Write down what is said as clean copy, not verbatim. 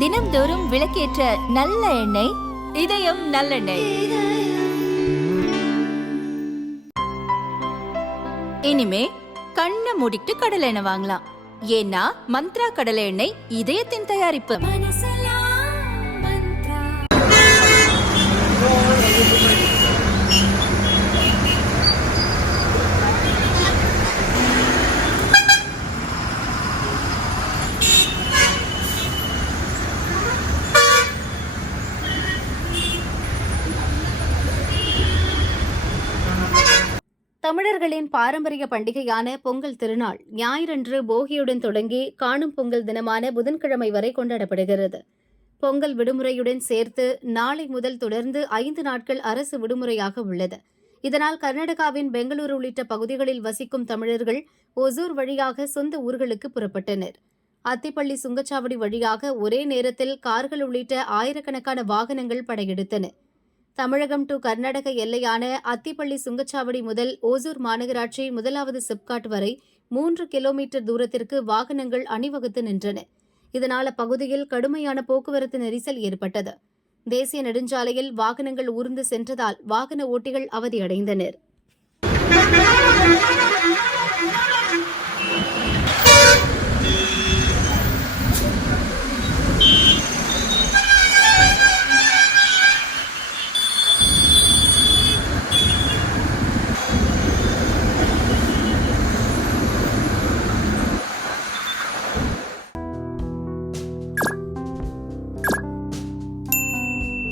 தினம்தோறும் விளக்கேற்ற நல்ல எண்ணெய் இதயம் நல்லெண்ணெய். இனிமே கண்ணை மூடிட்டு கடலை எண்ணெய் வாங்கலாம். ஏன்னா மந்த்ரா கடலை எண்ணெய் இதயத்தின் தயாரிப்பு. தமிழர்களின் பாரம்பரிய பண்டிகையான பொங்கல் திருநாள் ஞாயிறன்று போகியுடன் தொடங்கி காணும் பொங்கல் தினமான புதன்கிழமை வரை கொண்டாடப்படுகிறது. பொங்கல் விடுமுறையுடன் சேர்த்து நாளை முதல் தொடர்ந்து 5 நாட்கள் அரசு விடுமுறையாக உள்ளது. இதனால் கர்நாடகாவின் பெங்களூரு உள்ளிட்ட பகுதிகளில் வசிக்கும் தமிழர்கள் ஒசூர் வழியாக சொந்த ஊர்களுக்கு புறப்பட்டனர். அத்திப்பள்ளி சுங்கச்சாவடி வழியாக ஒரே நேரத்தில் கார்கள் உள்ளிட்ட ஆயிரக்கணக்கான வாகனங்கள் படையெடுத்தன. தமிழகம் டு கர்நாடக எல்லையான அத்திப்பள்ளி சுங்கச்சாவடி முதல் ஓசூர் மாநகராட்சி 1வது சிப்காட் வரை 3 கிலோமீட்டர் தூரத்திற்கு வாகனங்கள் அணிவகுத்து நின்றன. இதனால் அப்பகுதியில் கடுமையான போக்குவரத்து நெரிசல் ஏற்பட்டது. தேசிய நெடுஞ்சாலையில் வாகனங்கள் ஊர்ந்து சென்றதால் வாகன ஓட்டிகள் அவதியடைந்தனர்.